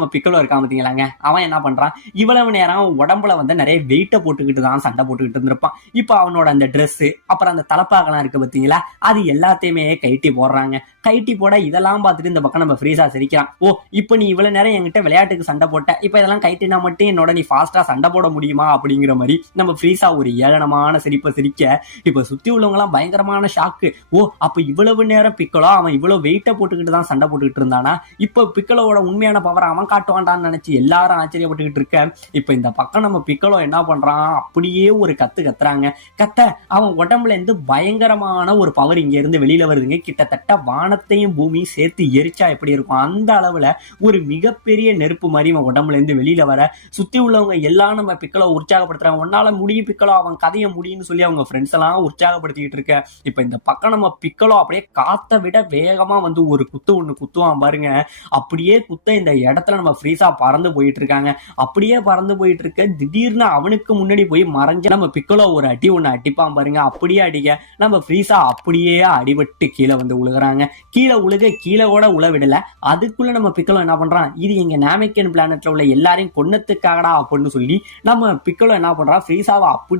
நம்ம பிக்கலோ இருக்கான் பாத்தீங்களாங்க, அவன் என்ன பண்றான், இவ்வளவு நேரம் உடம்புல வந்து நிறைய வெயிட்ட போட்டுக்கிட்டு தான் சண்டை போட்டுக்கிட்டு இருந்திருப்பான். இப்ப அவனோட அந்த ட்ரெஸ் அப்புறம் அந்த தலப்பாக்கெல்லாம் இருக்கு பாத்தீங்களா, அது எல்லாத்தையுமே கைட்டி போடுறாங்க. கைட்டி போட இதெல்லாம் பார்த்துட்டு இந்த பக்கம் நம்ம ஃப்ரீஸா சிரிக்கிறான். ஓ, இப்ப நீ இவ்வளவு நேரம் என்கிட்ட விளையாட்டுக்கு சண்டை போட்ட, இப்ப இதெல்லாம் கைட்டினா மட்டும் என்னோட நீ ஃபாஸ்டா சண்டை போட முடியுமா அப்படிங்கிற மாதிரி நம்ம ஃப்ரீஸா ஒரு ஏளனமான சிரிப்பை சிரிக்க, இப்ப சுத்தி உள்ளவங்க எல்லாம் பயங்கரமான ஷாக்கு. ஓ, அப்ப இவ்வளவு நேரம் பிக்கலோ அவன் இவ்வளவு வெயிட்ட போட்டுக்கிட்டு தான் சண்டை போட்டுக்கிட்டு இருந்தானா, இப்ப பிக்கலோட உண்மையான பவர் அவன் காட்டுவான்டான்னு நினைச்சு எல்லாரும் ஆச்சரியப்பட்டுக்கிட்டு இருக்க, இப்ப இந்த பக்கம் நம்ம பிக்கலோ என்ன பண்றான், அப்படியே ஒரு கத்து கத்துறாங்க. கத்த அவன் உடம்புல இருந்து பயங்கரமான ஒரு பவர் இங்க இருந்து வெளியில வருதுங்க. கிட்டத்தட்ட வானத்தையும் பூமியும் சேர்த்து எரிச்சா எப்படி இருக்கும் அந்த அளவுல ஒரு மிகப்பெரிய நெருப்பு மாதிரி அவன் உடம்புல இருந்து வெளியில வர, சுத்தி உள்ளவங்க எல்லாம் நம்ம பிக்கலோ உற்சாகப்படுத்துறாங்க. உன்னால முடியும் பிக்கலோ, அவன் கதையை முடியும்னு சொல்லி அவங்க ஃப்ரெண்ட்ஸ் எல்லாம் உற்சாகப்படுத்திக்கிட்டு இருக்க. இப்ப இந்த பக்கம் நம்ம பிக்கலோ அப்படியே காத்த விட வேகமா வந்து ஒரு குத்து ஒண்ணு குத்துவான் பாருங்க. அப்படியே குத்த இந்த இடத்துல நம்ம ஃப்ரீஸா பறந்து போயிட்டு இருக்காங்க. அப்படியே பறந்து போயிட்டு இருக்க, திடீர்னு அவனுக்கு முன்னாடி போய் மறைஞ்ச நம்ம பிக்கலோ ஒரு அடி ஒண்ணு அடிப்பான் பாருங்க. அப்படியே அடிக்க நம்ம ஃப்ரீஸா அப்படியே அடிபட்டு கீழே வந்து உழுகுறாங்க. கீழே உழுக கீழே கூட உழவிடல, அதுக்குள்ள நம்ம பிக்கலோ என்ன பண்றான், இது எங்க நாமெக்கன் பிளானட்ல உள்ள எல்லாரையும் கொன்னத்துக்காகடா அப்படின்னு சொல்லி நம்ம பிக்கலோ என்ன பண்றான், ஃப்ரீஸாவை அப்படி